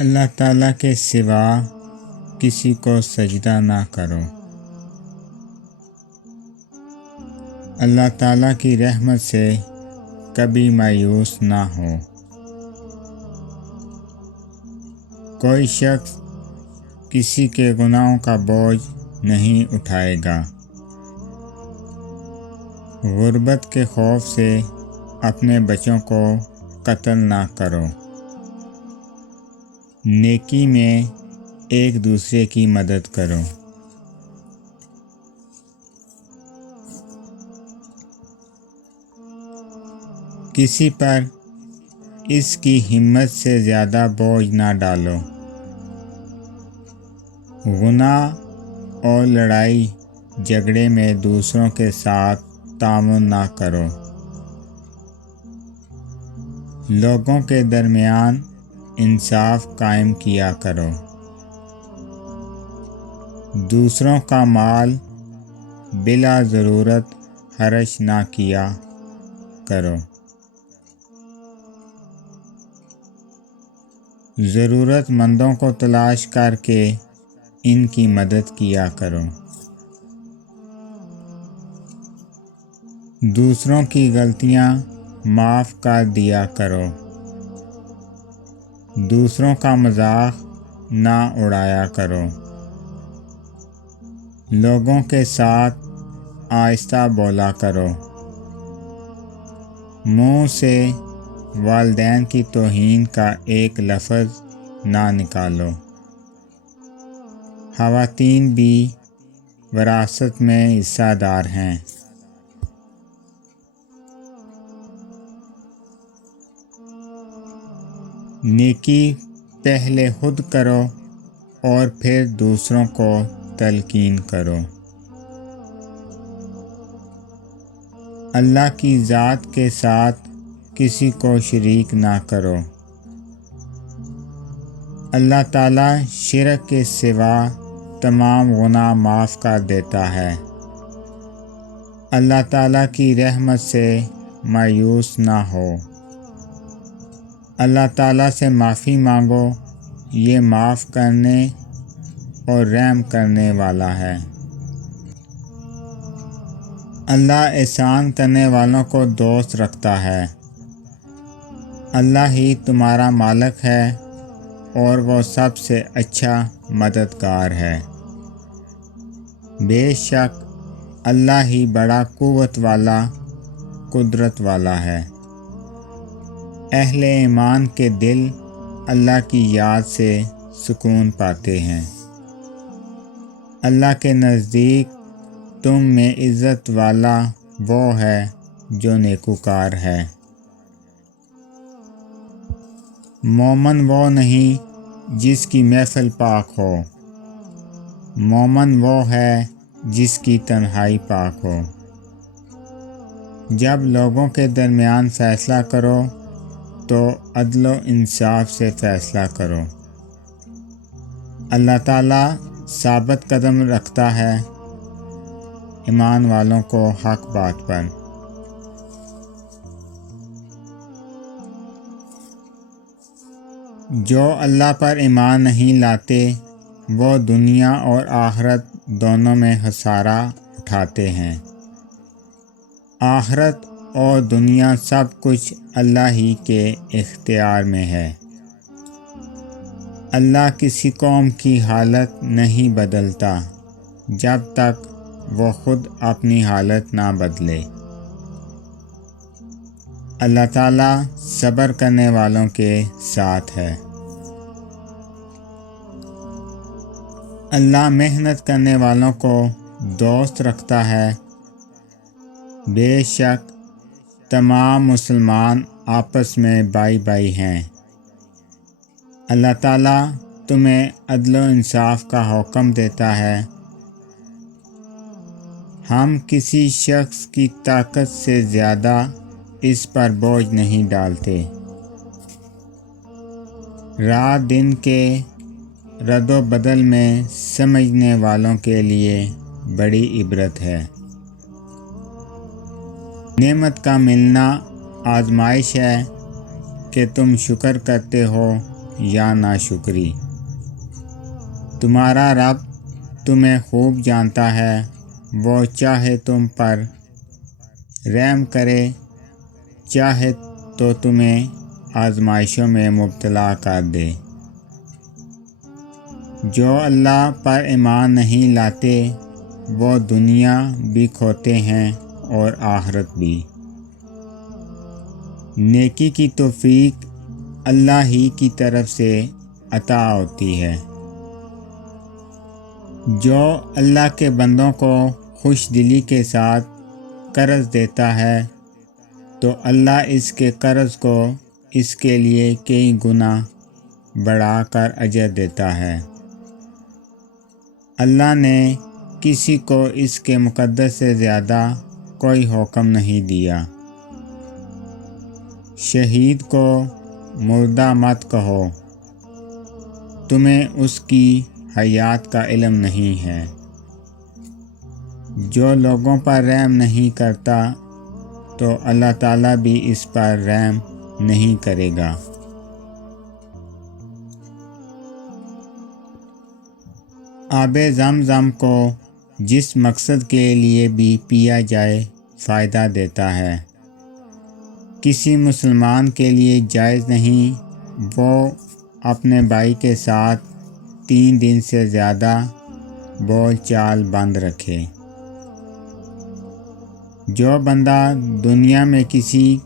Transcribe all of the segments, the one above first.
اللہ تعالیٰ کے سوا کسی کو سجدہ نہ کرو۔ اللہ تعالیٰ کی رحمت سے کبھی مایوس نہ ہو۔ کوئی شخص کسی کے گناہوں کا بوجھ نہیں اٹھائے گا۔ غربت کے خوف سے اپنے بچوں کو قتل نہ کرو۔ نیکی میں ایک دوسرے کی مدد کرو۔ کسی پر اس کی ہمت سے زیادہ بوجھ نہ ڈالو۔ گناہ اور لڑائی جھگڑے میں دوسروں کے ساتھ تعاون نہ کرو۔ لوگوں کے درمیان انصاف قائم کیا کرو۔ دوسروں کا مال بلا ضرورت خرچ نہ کیا کرو۔ ضرورت مندوں کو تلاش کر کے ان کی مدد کیا کرو۔ دوسروں کی غلطیاں معاف کر دیا کرو۔ دوسروں کا مذاق نہ اڑایا کرو۔ لوگوں کے ساتھ آہستہ بولا کرو۔ منہ سے والدین کی توہین کا ایک لفظ نہ نکالو۔ خواتین بھی وراثت میں حصہ دار ہیں۔ نیکی پہلے خود کرو اور پھر دوسروں کو تلقین کرو۔ اللہ کی ذات کے ساتھ کسی کو شریک نہ کرو۔ اللہ تعالیٰ شرک کے سوا تمام گناہ معاف کر دیتا ہے۔ اللہ تعالیٰ کی رحمت سے مایوس نہ ہو۔ اللہ تعالیٰ سے معافی مانگو، یہ معاف کرنے اور رحم کرنے والا ہے۔ اللہ احسان کرنے والوں کو دوست رکھتا ہے۔ اللہ ہی تمہارا مالک ہے اور وہ سب سے اچھا مددگار ہے۔ بے شک اللہ ہی بڑا قوت والا، قدرت والا ہے۔ اہل ایمان کے دل اللہ کی یاد سے سکون پاتے ہیں۔ اللہ کے نزدیک تم میں عزت والا وہ ہے جو نیکوکار ہے۔ مومن وہ نہیں جس کی محفل پاک ہو، مومن وہ ہے جس کی تنہائی پاک ہو۔ جب لوگوں کے درمیان فیصلہ کرو تو عدل و انصاف سے فیصلہ کرو۔ اللہ تعالیٰ ثابت قدم رکھتا ہے ایمان والوں کو حق بات پر۔ جو اللہ پر ایمان نہیں لاتے وہ دنیا اور آخرت دونوں میں خسارہ اٹھاتے ہیں۔ آخرت اور دنیا سب کچھ اللہ ہی کے اختیار میں ہے۔ اللہ کسی قوم کی حالت نہیں بدلتا جب تک وہ خود اپنی حالت نہ بدلے۔ اللہ تعالیٰ صبر کرنے والوں کے ساتھ ہے۔ اللہ محنت کرنے والوں کو دوست رکھتا ہے۔ بے شک تمام مسلمان آپس میں بھائی بھائی ہیں۔ اللہ تعالیٰ تمہیں عدل و انصاف کا حکم دیتا ہے۔ ہم کسی شخص کی طاقت سے زیادہ اس پر بوجھ نہیں ڈالتے۔ رات دن کے رد و بدل میں سمجھنے والوں کے لیے بڑی عبرت ہے۔ نعمت کا ملنا آزمائش ہے کہ تم شکر کرتے ہو یا ناشکری۔ تمہارا رب تمہیں خوب جانتا ہے، وہ چاہے تم پر رحم کرے، چاہے تو تمہیں آزمائشوں میں مبتلا کر دے۔ جو اللہ پر ایمان نہیں لاتے وہ دنیا بھی کھوتے ہیں اور آخرت بھی۔ نیکی کی توفیق اللہ ہی کی طرف سے عطا ہوتی ہے۔ جو اللہ کے بندوں کو خوش دلی کے ساتھ قرض دیتا ہے تو اللہ اس کے قرض کو اس کے لیے کئی گنا بڑھا کر اجر دیتا ہے۔ اللہ نے کسی کو اس کے مقدس سے زیادہ کوئی حکم نہیں دیا۔ شہید کو مردہ مت کہو، تمہیں اس کی حیات کا علم نہیں ہے۔ جو لوگوں پر رحم نہیں کرتا تو اللہ تعالیٰ بھی اس پر رحم نہیں کرے گا۔ آب زمزم کو جس مقصد کے لیے بھی پیا جائے فائدہ دیتا ہے۔ کسی مسلمان کے لیے جائز نہیں وہ اپنے بھائی کے ساتھ 3 دن سے زیادہ بول چال بند رکھے۔ جو بندہ دنیا میں کسی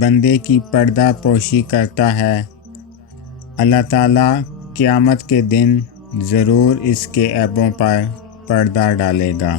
بندے کی پردہ پوشی کرتا ہے، اللہ تعالیٰ قیامت کے دن ضرور اس کے عیبوں پر پردہ ڈالے گا۔